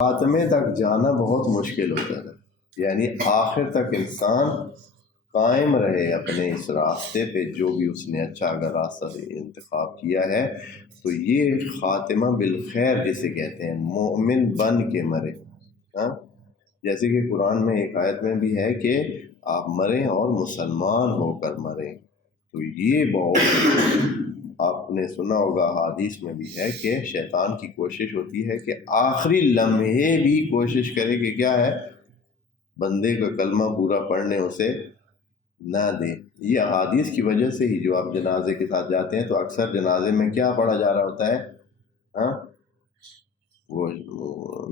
خاتمے تک جانا بہت مشکل ہوتا ہے، یعنی آخر تک انسان قائم رہے اپنے اس راستے پہ جو بھی اس نے اچھا اگر راستہ انتخاب کیا ہے، تو یہ خاتمہ بالخیر جسے کہتے ہیں، مومن بن کے مرے۔ ہاں، جیسے کہ قرآن میں ایک آیت میں بھی ہے کہ آپ مریں اور مسلمان ہو کر مریں، تو یہ بہت آپ نے سنا ہوگا، حدیث میں بھی ہے کہ شیطان کی کوشش ہوتی ہے کہ آخری لمحے بھی کوشش کرے کہ کیا ہے، بندے کا کلمہ پورا پڑھنے اسے نہ دے۔ یہ احادیث کی وجہ سے ہی جو آپ جنازے کے ساتھ جاتے ہیں تو اکثر جنازے میں کیا پڑھا جا رہا ہوتا ہے؟ ہاں، وہ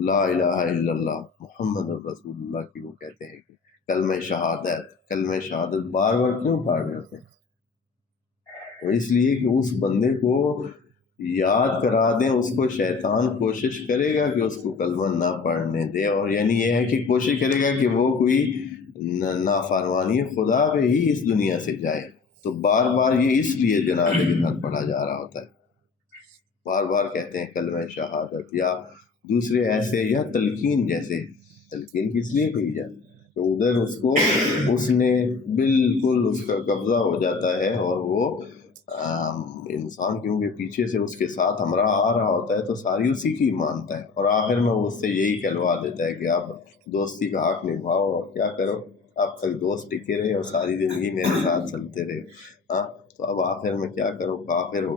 لا الہ الا اللہ محمد رسول اللہ کی وہ کہتے ہیں کہ کلمہ شہادت، کلمہ شہادت بار بار کیوں پڑھ رہے ہوتے ہیں؟ تو اس لیے کہ اس بندے کو یاد کرا دیں، اس کو شیطان کوشش کرے گا کہ اس کو کلمہ نہ پڑھنے دے، اور یعنی یہ ہے کہ کوشش کرے گا کہ وہ کوئی نافرمانی خدا پہ ہی اس دنیا سے جائے، تو بار بار یہ اس لیے جنازے کے ساتھ پڑھا جا رہا ہوتا ہے، بار بار کہتے ہیں کلمہ شہادت یا دوسرے ایسے، یا تلقین، جیسے تلقین کس لیے کہی جائے تو ادھر اس کو اس نے بالکل اس کا قبضہ ہو جاتا ہے، اور وہ انسان کیونکہ پیچھے سے اس کے ساتھ ہمراہ آ رہا ہوتا ہے تو ساری اسی کی مانتا ہے، اور آخر میں وہ اس سے یہی کہلوا دیتا ہے کہ آپ دوستی کا حق نبھاؤ اور کیا کرو، اب تک دوست ٹکے رہے اور ساری زندگی میرے ساتھ چلتے رہے، ہاں، تو اب آخر میں کیا کرو، کافر ہو